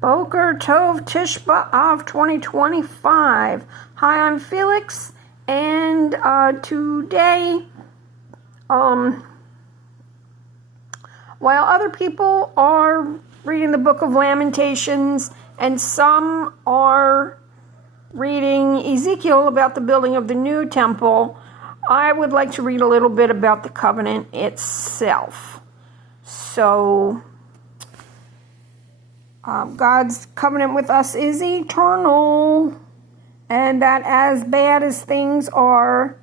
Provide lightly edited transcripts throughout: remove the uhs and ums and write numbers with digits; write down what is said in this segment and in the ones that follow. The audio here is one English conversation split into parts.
Boker Tov Tish B'Av 2025. Hi, I'm Felix, and today, while other people are reading the Book of Lamentations and some are reading Ezekiel about the building of the new temple, I would like to read a little bit about the covenant itself. So, God's covenant with us is eternal, and that as bad as things are,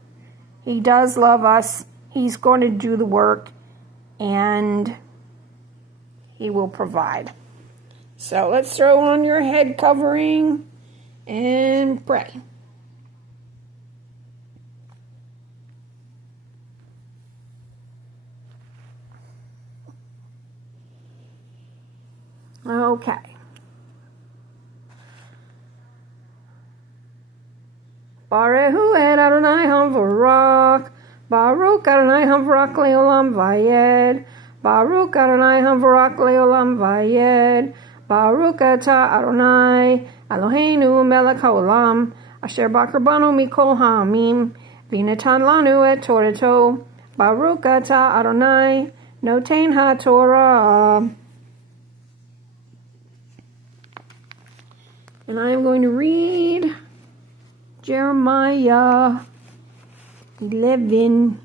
He does love us. He's going to do the work, and He will provide. So let's throw on your head covering and pray. Okay. Baruch et Adonai Hamvarak. Baruch Adonai Hamvarak leolam vayed. Baruch Adonai Hamvarak leolam vayed. Baruch atah Adonai Eloheinu melech haolam asher bakar banu mikol ha'amim v'natan lanu et torato. Baruch atah Adonai noten ha'torah. And I am going to read Jeremiah 11.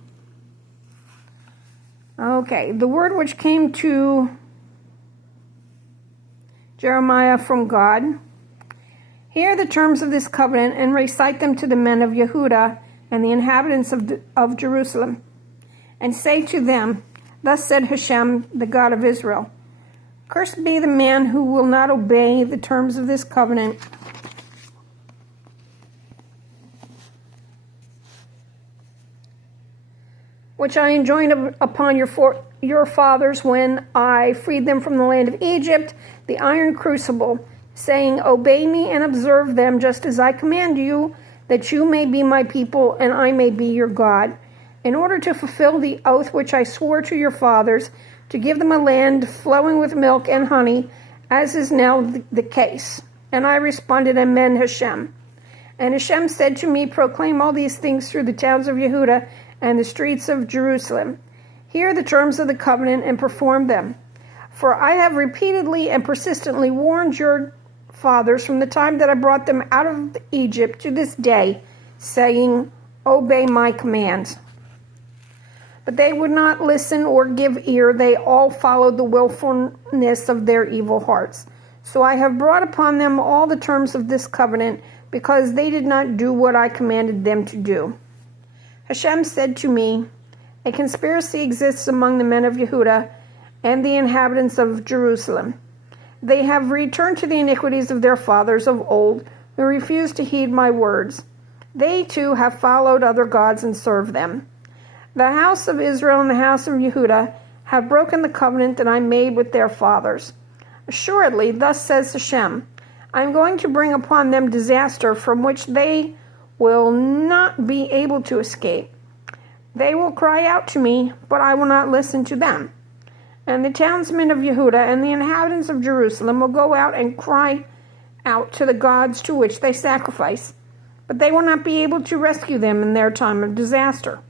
Okay, the word which came to Jeremiah from God. Hear the terms of this covenant and recite them to the men of Yehudah and the inhabitants of Jerusalem. And say to them, Thus said Hashem, the God of Israel, Cursed be the man who will not obey the terms of this covenant, which I enjoined upon your fathers when I freed them from the land of Egypt, the iron crucible, saying, Obey me and observe them just as I command you, that you may be my people and I may be your God, in order to fulfill the oath which I swore to your fathers, to give them a land flowing with milk and honey, as is now the case. And I responded, Amen, Hashem. And Hashem said to me, Proclaim all these things through the towns of Yehudah and the streets of Jerusalem. Hear the terms of the covenant and perform them. For I have repeatedly and persistently warned your fathers from the time that I brought them out of Egypt to this day, saying, Obey my commands. But they would not listen or give ear. They all followed the willfulness of their evil hearts. So I have brought upon them all the terms of this covenant, because they did not do what I commanded them to do. Hashem said to me, A conspiracy exists among the men of Yehudah and the inhabitants of Jerusalem. They have returned to the iniquities of their fathers of old, who refused to heed my words. They too have followed other gods and served them. The house of Israel and the house of Yehudah have broken the covenant that I made with their fathers. Assuredly, thus says Hashem, I am going to bring upon them disaster from which they will not be able to escape. They will cry out to me, but I will not listen to them. And the townsmen of Yehudah and the inhabitants of Jerusalem will go out and cry out to the gods to which they sacrifice, but they will not be able to rescue them in their time of disaster.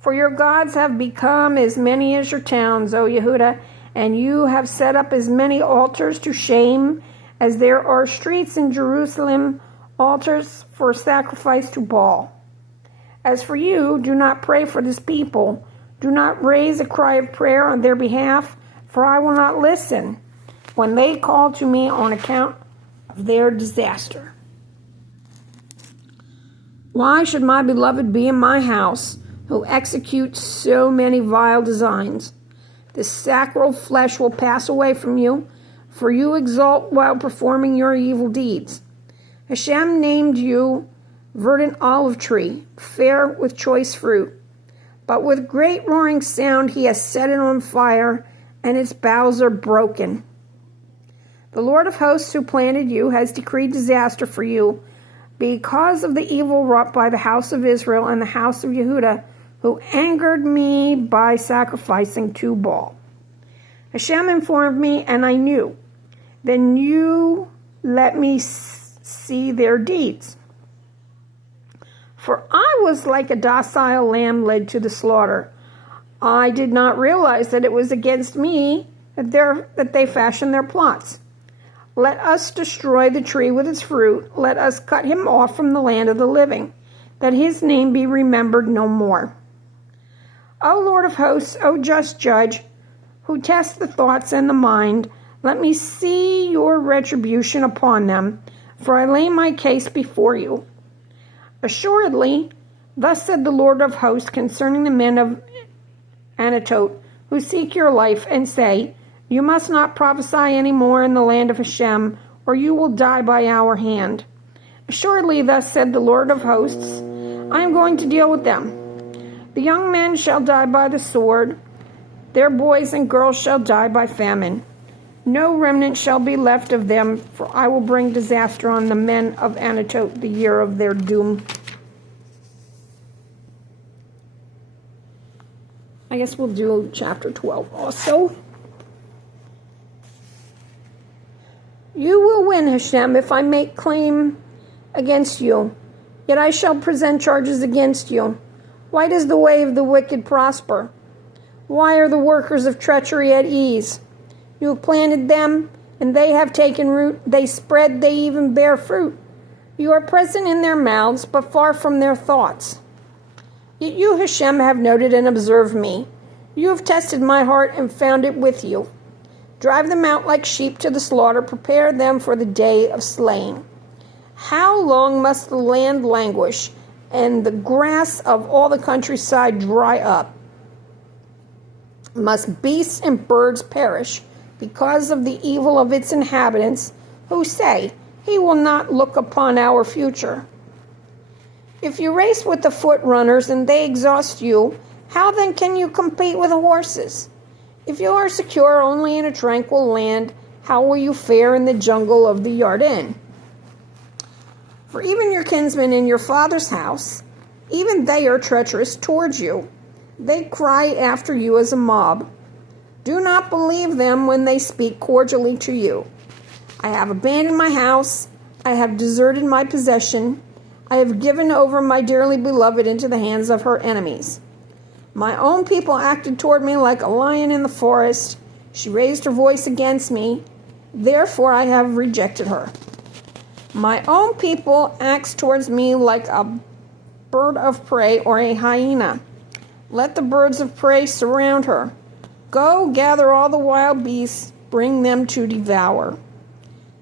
For your gods have become as many as your towns, O Yehudah, and you have set up as many altars to shame as there are streets in Jerusalem, altars for sacrifice to Baal. As for you, do not pray for this people. Do not raise a cry of prayer on their behalf, for I will not listen when they call to me on account of their disaster. Why should my beloved be in my house, who executes so many vile designs? The sacral flesh will pass away from you, for you exult while performing your evil deeds. Hashem named you verdant olive tree, fair with choice fruit. But with great roaring sound he has set it on fire, and its boughs are broken. The Lord of hosts who planted you has decreed disaster for you, because of the evil wrought by the house of Israel and the house of Yehudah, who angered me by sacrificing to Baal. Hashem informed me, and I knew. then you let me see their deeds. For I was like a docile lamb led to the slaughter. I did not realize that it was against me that they fashioned their plots. Let us destroy the tree with its fruit. Let us cut him off from the land of the living, that his name be remembered no more. O Lord of hosts, O just judge, who test the thoughts and the mind, let me see your retribution upon them, for I lay my case before you. Assuredly, thus said the Lord of hosts concerning the men of Anatote, who seek your life, and say, you must not prophesy any more in the land of Hashem, or you will die by our hand. Assuredly, thus said the Lord of hosts, I am going to deal with them. The young men shall die by the sword, their boys and girls shall die by famine. No remnant shall be left of them, for I will bring disaster on the men of Anatote the year of their doom. I guess we'll do chapter 12 also. You will win, Hashem, if I make claim against you. Yet I shall present charges against you. Why does the way of the wicked prosper? Why are the workers of treachery at ease? You have planted them, and they have taken root. They spread, they even bear fruit. You are present in their mouths, but far from their thoughts. Yet you, Hashem, have noted and observed me. You have tested my heart and found it with you. Drive them out like sheep to the slaughter. Prepare them for the day of slaying. How long must the land languish, and the grass of all the countryside dry up? Must beasts and birds perish because of the evil of its inhabitants, who say, he will not look upon our future? If you race with the foot runners and they exhaust you, how then can you compete with the horses? If you are secure only in a tranquil land, how will you fare in the jungle of the Yarden? For even your kinsmen in your father's house, even they are treacherous towards you. They cry after you as a mob. Do not believe them when they speak cordially to you. I have abandoned my house. I have deserted my possession. I have given over my dearly beloved into the hands of her enemies. My own people acted toward me like a lion in the forest. She raised her voice against me. Therefore I have rejected her. My own people acts towards me like a bird of prey or a hyena. Let the birds of prey surround her. Go gather all the wild beasts, bring them to devour.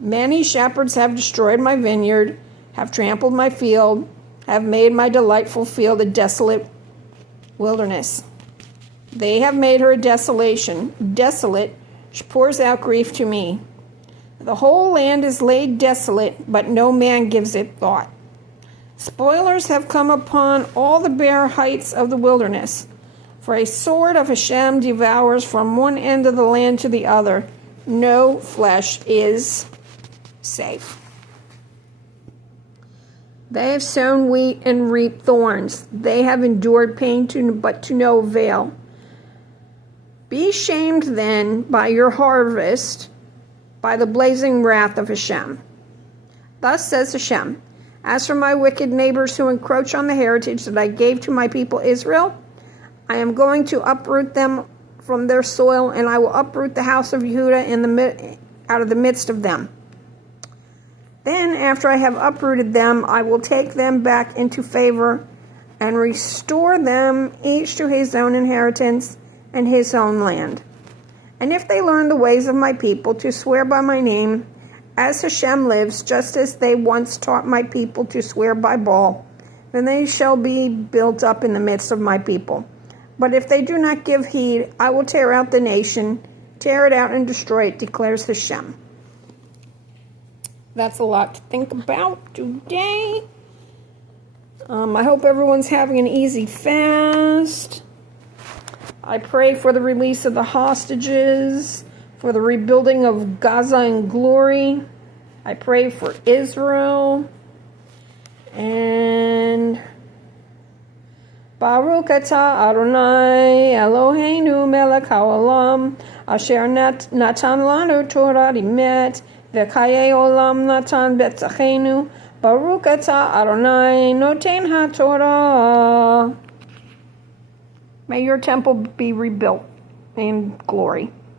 Many shepherds have destroyed my vineyard, have trampled my field, have made my delightful field a desolate wilderness. They have made her a desolation. Desolate, she pours out grief to me. The whole land is laid desolate, but no man gives it thought. Spoilers have come upon all the bare heights of the wilderness. For a sword of Hashem devours from one end of the land to the other. No flesh is safe. They have sown wheat and reaped thorns. They have endured pain but to no avail. Be shamed then by your harvest, by the blazing wrath of Hashem. Thus says Hashem, as for my wicked neighbors who encroach on the heritage that I gave to my people Israel, I am going to uproot them from their soil, and I will uproot the house of Yehuda out of the midst of them. Then, after I have uprooted them, I will take them back into favor and restore them each to his own inheritance and his own land. And if they learn the ways of my people to swear by my name, as Hashem lives, just as they once taught my people to swear by Baal, then they shall be built up in the midst of my people. But if they do not give heed, I will tear out the nation, tear it out and destroy it, declares Hashem. That's a lot to think about today. I hope everyone's having an easy fast. I pray for the release of the hostages, for the rebuilding of Gaza in glory. I pray for Israel. And Baruch atah Adonai Eloheinu melech haolam asher natan lanu Torah emet v'chayei olam natan betzachenu. Baruch atah Adonai noten haTorah. May your temple be rebuilt in glory.